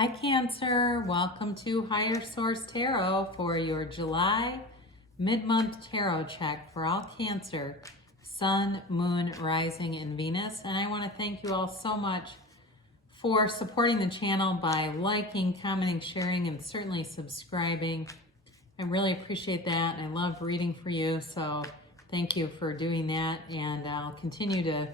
Hi Cancer, welcome to Higher Source Tarot for your July mid-month tarot check for all Cancer, Sun, Moon, Rising, and Venus. And I want to thank you all so much for supporting the channel by liking, commenting, sharing, and certainly subscribing. I really appreciate that. I love reading for you, so thank you for doing that. And I'll continue to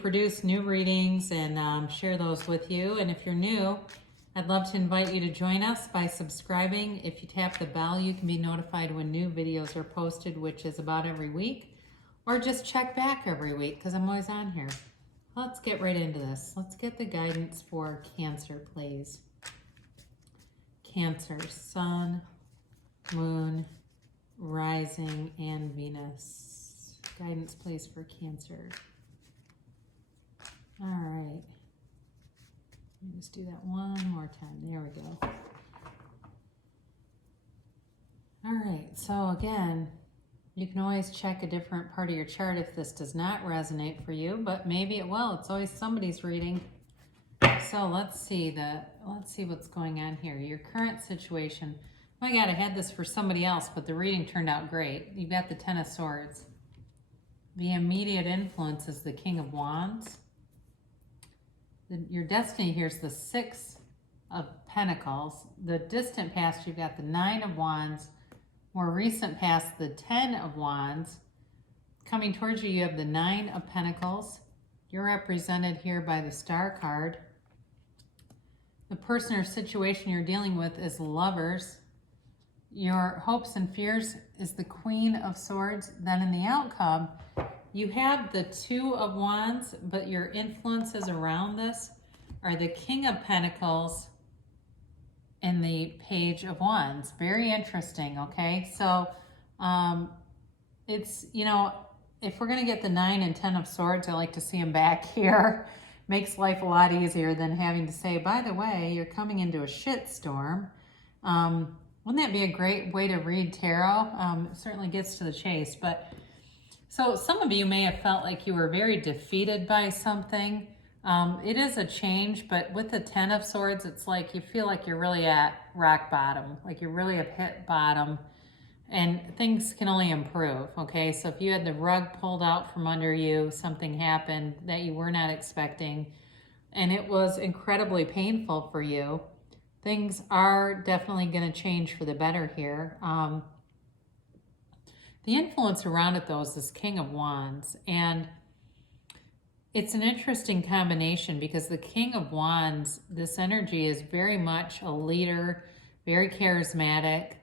produce new readings and share those with you. And if you're new, I'd love to invite you to join us by subscribing. If you tap the bell, you can be notified when new videos are posted, which is about every week, or just check back every week because I'm always on here. Let's get right into this. Let's get the guidance for Cancer, please. Cancer, Sun, Moon, Rising, and Venus. Guidance, please, for Cancer. All right. Let me just do that one more time. There we go. All right. So again, you can always check a different part of your chart if this does not resonate for you, but maybe it will. It's always somebody's reading. So let's see what's going on here. Your current situation. Oh my God, I had this for somebody else, but the reading turned out great. You've got the Ten of Swords. The immediate influence is the King of Wands. Your destiny here is the Six of Pentacles. The distant past, you've got the Nine of Wands. More recent past, the Ten of Wands. Coming towards you, you have the Nine of Pentacles. You're represented here by the Star card. The person or situation you're dealing with is Lovers. Your hopes and fears is the Queen of Swords. Then in the outcome, you have the Two of Wands, but your influences around this are the King of Pentacles and the Page of Wands. Very interesting, okay? So it's, you know, if we're going to get the 9 and 10 of Swords, I like to see them back here. Makes life a lot easier than having to say, by the way, you're coming into a shit storm. Wouldn't that be a great way to read tarot? It certainly gets to the chase, but so some of you may have felt like you were very defeated by something. It is a change, but with the Ten of Swords, it's like you feel like you're really at rock bottom, like you really have hit bottom, and things can only improve, okay? So if you had the rug pulled out from under you, something happened that you were not expecting, and it was incredibly painful for you, things are definitely going to change for the better here. The influence around it, though, is this King of Wands. And it's an interesting combination because the King of Wands, this energy is very much a leader, very charismatic.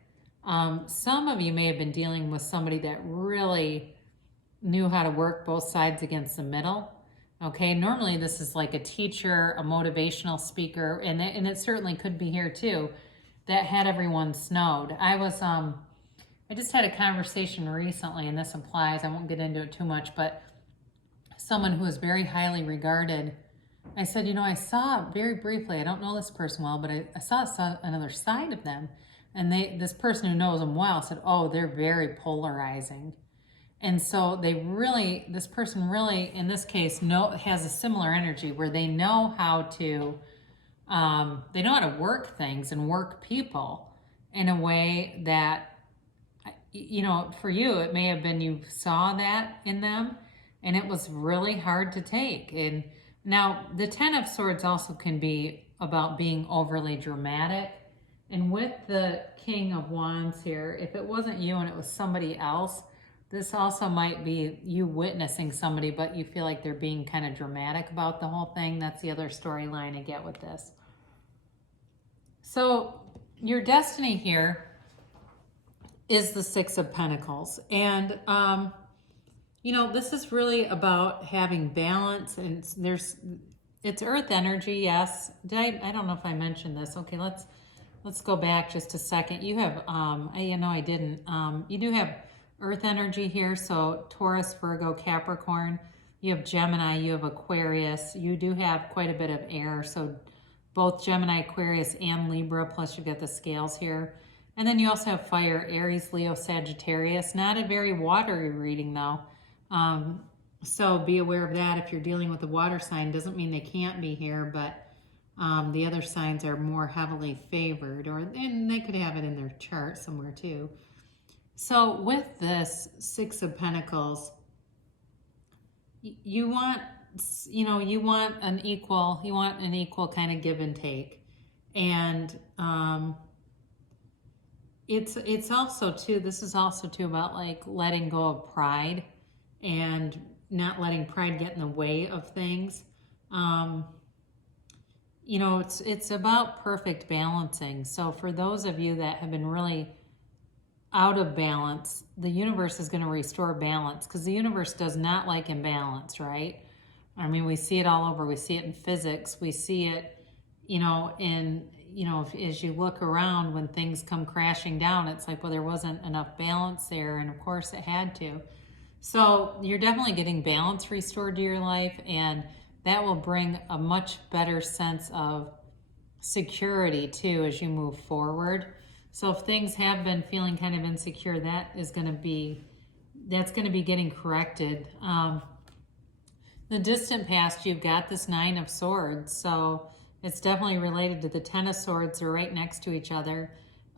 Some of you may have been dealing with somebody that really knew how to work both sides against the middle. Okay, normally this is like a teacher, a motivational speaker, and it certainly could be here too, that had everyone snowed. I just had a conversation recently, and this applies, I won't get into it too much, but someone who is very highly regarded, I said, you know, I saw very briefly, I don't know this person well, but I saw another side of them. And this person who knows them well said, oh, they're very polarizing. And so this person really, in this case, has a similar energy where they know how to work things and work people in a way that, you know, for you, it may have been you saw that in them and it was really hard to take. And now the Ten of Swords also can be about being overly dramatic. And with the King of Wands here, if it wasn't you and it was somebody else, this also might be you witnessing somebody, but you feel like they're being kind of dramatic about the whole thing. That's the other storyline I get with this. So your destiny here is the Six of Pentacles. And, you know, this is really about having balance, and it's earth energy, yes. I don't know if I mentioned this. Okay, let's go back just a second. You have, I didn't. You do have earth energy here, so Taurus, Virgo, Capricorn. You have Gemini, you have Aquarius. You do have quite a bit of air, so both Gemini, Aquarius, and Libra, plus you've got the scales here. And then you also have fire, Aries, Leo, Sagittarius. Not a very watery reading, though. So be aware of that. If you're dealing with a water sign, doesn't mean they can't be here, but The other signs are more heavily favored, and they could have it in their chart somewhere too. So with this Six of Pentacles, you want, you want an equal kind of give and take. And it's also too, this is also too about like letting go of pride and not letting pride get in the way of things. It's about perfect balancing. So for those of you that have been really out of balance, the universe is going to restore balance, because the universe does not like imbalance, right? I mean, we see it all over. We see it in physics. We see it, as you look around when things come crashing down, it's like, well, there wasn't enough balance there. And of course it had to. So you're definitely getting balance restored to your life, and that will bring a much better sense of security too as you move forward. So if things have been feeling kind of insecure, that's going to be getting corrected. The distant past, you've got this Nine of Swords, so it's definitely related to the Ten of Swords. They're right next to each other.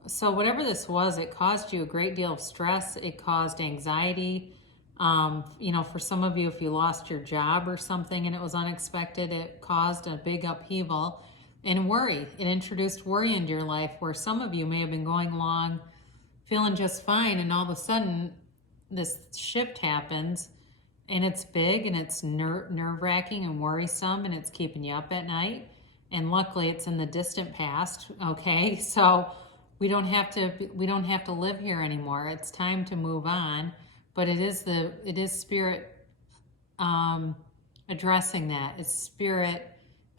So whatever this was, it caused you a great deal of stress. It caused anxiety. For some of you, if you lost your job or something and it was unexpected, it caused a big upheaval. And worry. It introduced worry into your life, where some of you may have been going along feeling just fine, and all of a sudden this shift happens, and it's big, and it's nerve-wracking and worrisome, and it's keeping you up at night. And luckily it's in the distant past, okay? So we don't have to live here anymore. It's time to move on. But it is Spirit addressing that. It's Spirit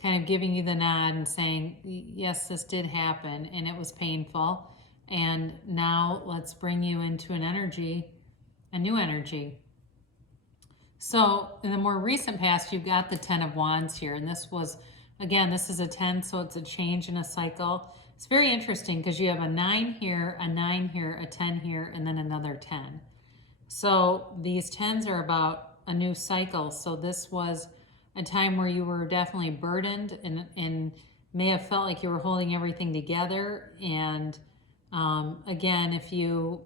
kind of giving you the nod and saying, yes, this did happen and it was painful. And now let's bring you into a new energy. So in the more recent past, you've got the Ten of Wands here. And this is a 10, so it's a change in a cycle. It's very interesting because you have a 9 here, a 9 here, a 10 here, and then another 10. So these 10s are about a new cycle. So this was a time where you were definitely burdened and may have felt like you were holding everything together. And again, if you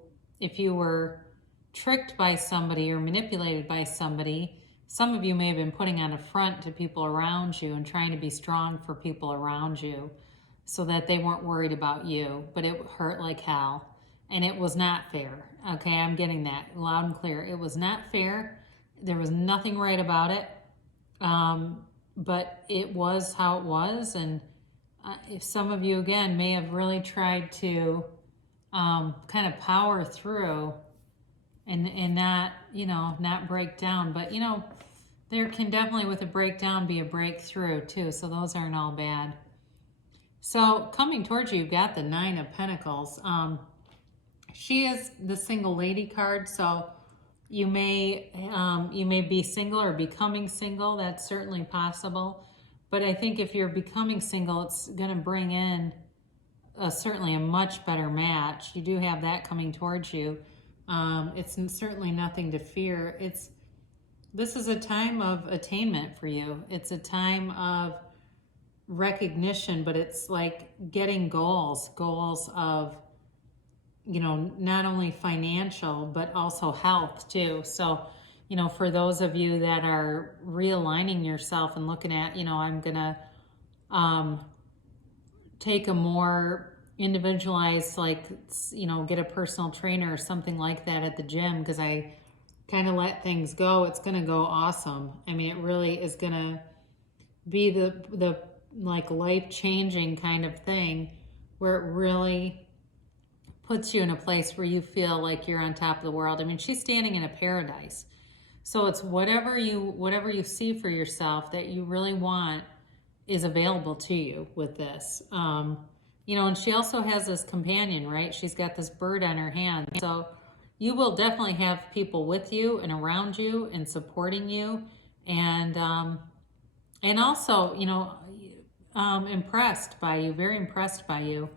were tricked by somebody or manipulated by somebody, some of you may have been putting on a front to people around you and trying to be strong for people around you so that they weren't worried about you, but it hurt like hell. And it was not fair. Okay, I'm getting that loud and clear. It was not fair. There was nothing right about it. But it was how it was. And if some of you, again, may have really tried to kind of power through and not break down. But, there can definitely, with a breakdown, be a breakthrough too. So those aren't all bad. So coming towards you, you've got the Nine of Pentacles. She is the single lady card, so you may be single or becoming single. That's certainly possible. But I think if you're becoming single, it's going to bring in certainly a much better match. You do have that coming towards you. It's certainly nothing to fear. This is a time of attainment for you. It's a time of recognition, but it's like getting goals of not only financial, but also health too. So, for those of you that are realigning yourself and looking at, I'm going to take a more individualized, get a personal trainer or something like that at the gym, because I kind of let things go. It's going to go awesome. I mean, it really is going to be the life-changing kind of thing, where it really puts you in a place where you feel like you're on top of the world. I mean, she's standing in a paradise. So it's whatever you see for yourself that you really want is available to you with this. And she also has this companion, right? She's got this bird on her hand. So you will definitely have people with you and around you and supporting you. And also, impressed by you, very impressed by you.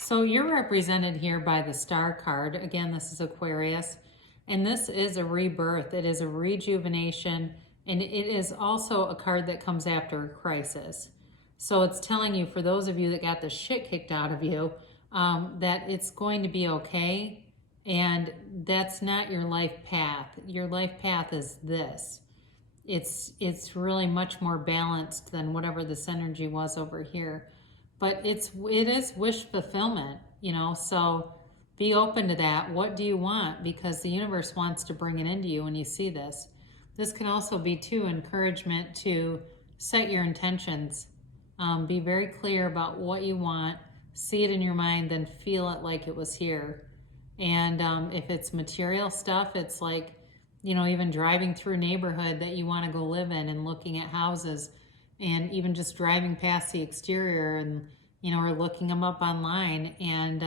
So you're represented here by the Star card. Again, this is Aquarius, and this is a rebirth. It is a rejuvenation, and it is also a card that comes after a crisis. So it's telling you, for those of you that got the shit kicked out of you, that it's going to be okay. And that's not your life path. Your life path is this. It's really much more balanced than whatever this energy was over here. But it is wish fulfillment, so be open to that. What do you want? Because the universe wants to bring it into you when you see this. This can also be, too, encouragement to set your intentions. Be very clear about what you want. See it in your mind, then feel it like it was here. And if it's material stuff, it's like, even driving through a neighborhood that you want to go live in and looking at houses, and even just driving past the exterior and, or looking them up online. And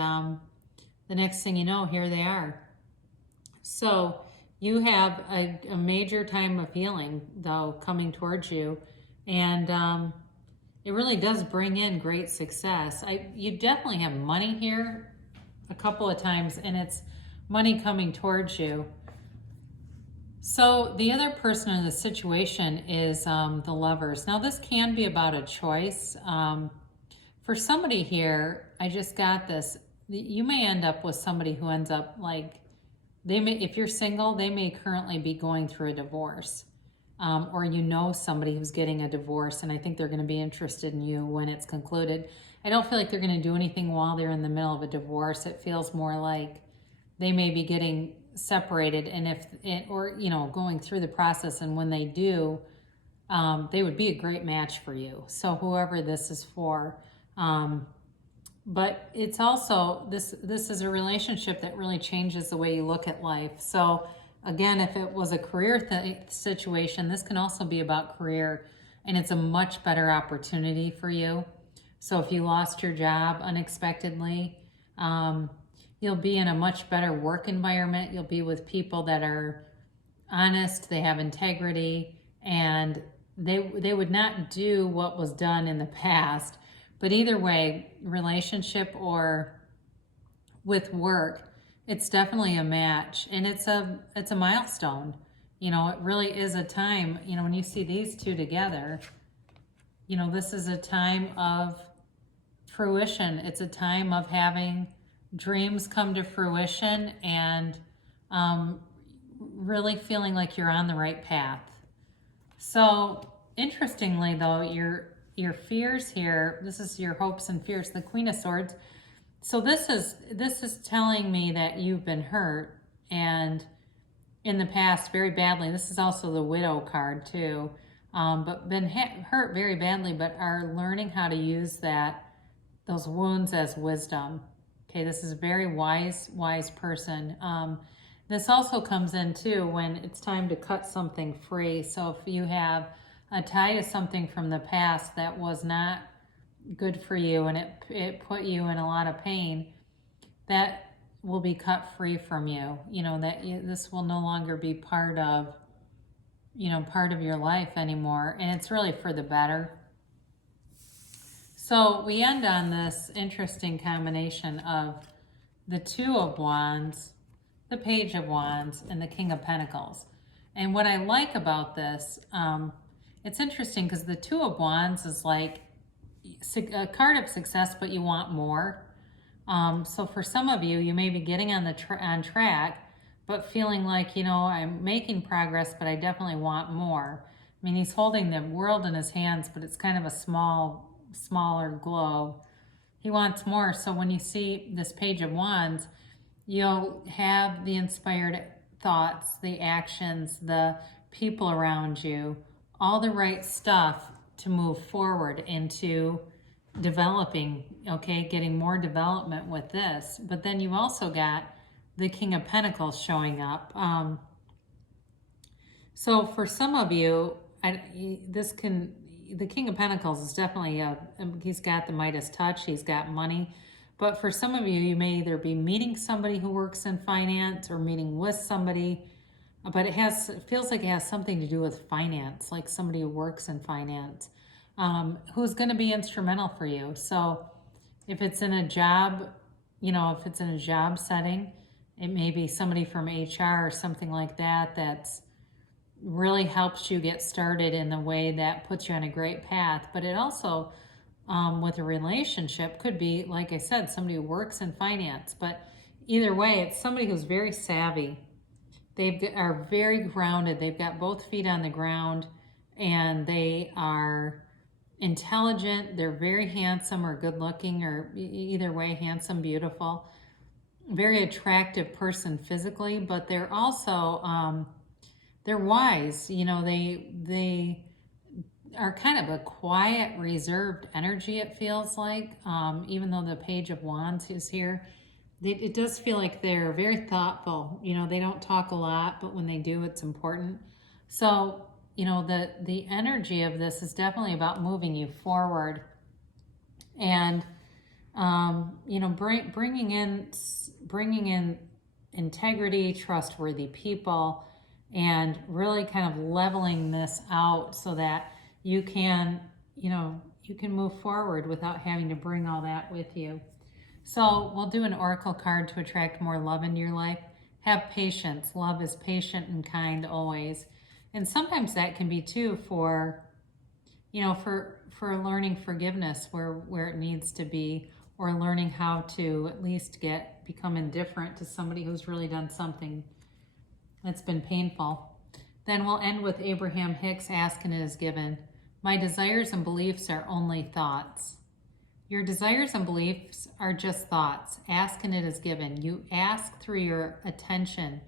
the next thing you know, here they are. So you have a major time of healing, though, coming towards you. And it really does bring in great success. You definitely have money here a couple of times, and it's money coming towards you. So the other person in the situation is the Lovers. Now this can be about a choice. For somebody here, I just got this. You may end up with somebody who ends up like, if you're single, they may currently be going through a divorce. Or somebody who's getting a divorce, and I think they're going to be interested in you when it's concluded. I don't feel like they're going to do anything while they're in the middle of a divorce. It feels more like they may be getting separated, and going through the process, and when they do, they would be a great match for you. So whoever this is for, but it's also, this is a relationship that really changes the way you look at life. So again, if it was a career situation, this can also be about career, and it's a much better opportunity for you. So if you lost your job unexpectedly, you'll be in a much better work environment. You'll be with people that are honest, they have integrity, and they would not do what was done in the past. But either way, relationship or with work, it's definitely a match, and it's a milestone. It really is a time, when you see these two together, this is a time of fruition. It's a time of having dreams come to fruition, and really feeling like you're on the right path. So interestingly though, your fears here, this is your hopes and fears, the Queen of Swords. So this is telling me that you've been hurt, and in the past very badly. This is also the Widow card too, but been hurt very badly, but are learning how to use those wounds as wisdom. Okay, this is a very wise person. This also comes in too when it's time to cut something free. So if you have a tie to something from the past that was not good for you, and it put you in a lot of pain, that will be cut free from you. This will no longer be part of your life anymore, and it's really for the better. So we end on this interesting combination of the Two of Wands, the Page of Wands, and the King of Pentacles. And what I like about this, it's interesting because the Two of Wands is like a card of success, but you want more. So for some of you, you may be getting on track, but feeling like, I'm making progress, but I definitely want more. I mean, he's holding the world in his hands, but it's kind of a smaller globe. He wants more. So when you see this Page of Wands, you'll have the inspired thoughts, the actions, the people around you, all the right stuff to move forward into developing, okay, getting more development with this. But then you also got the King of Pentacles showing up. So for some of you, the King of Pentacles is definitely he's got the Midas touch, he's got money. But for some of you, you may either be meeting somebody who works in finance or meeting with somebody, but it feels like it has something to do with finance, like somebody who works in finance, who's going to be instrumental for you. So if it's in a job, if it's in a job setting, it may be somebody from HR or something like that that's really helps you get started in the way that puts you on a great path. But it also with a relationship. Could be, like I said, somebody who works in finance, but either way, it's somebody who's very savvy. They are very grounded. They've got both feet on the ground, and they are intelligent. They're very handsome or good looking, or either way, handsome, beautiful, very attractive person physically, but they're also they're wise. You know, they are kind of a quiet, reserved energy, it feels like. Even though the Page of Wands is here, it does feel like they're very thoughtful. You know, they don't talk a lot, but when they do, it's important. So, you know, the energy of this is definitely about moving you forward, and you know, bringing in integrity, trustworthy people, and really kind of leveling this out so that you can, you know, you can move forward without having to bring all that with you. So we'll do an oracle card to attract more love into your life. Have patience. Love is patient and kind always. And sometimes that can be too for, you know, for learning forgiveness where it needs to be, or learning how to at least become indifferent to somebody who's really done something that's been painful. Then we'll end with Abraham Hicks, ask and it is given. My desires and beliefs are only thoughts. Your desires and beliefs are just thoughts. Ask and it is given. You ask through your attention,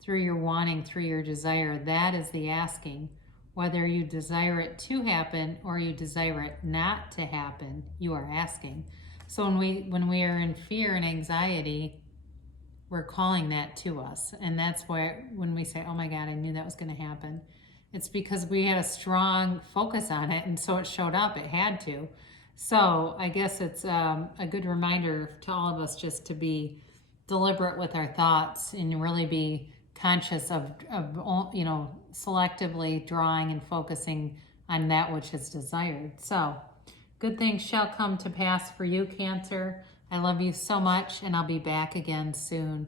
through your wanting, through your desire. That is the asking. Whether you desire it to happen or you desire it not to happen, you are asking. So when we are in fear and anxiety, we're calling that to us. And that's why when we say, oh my God, I knew that was going to happen, it's because we had a strong focus on it, and so it showed up. It had to. So I guess it's a good reminder to all of us just to be deliberate with our thoughts and really be conscious of you know, selectively drawing and focusing on that which is desired. So good things shall come to pass for you, Cancer. I love you so much, and I'll be back again soon.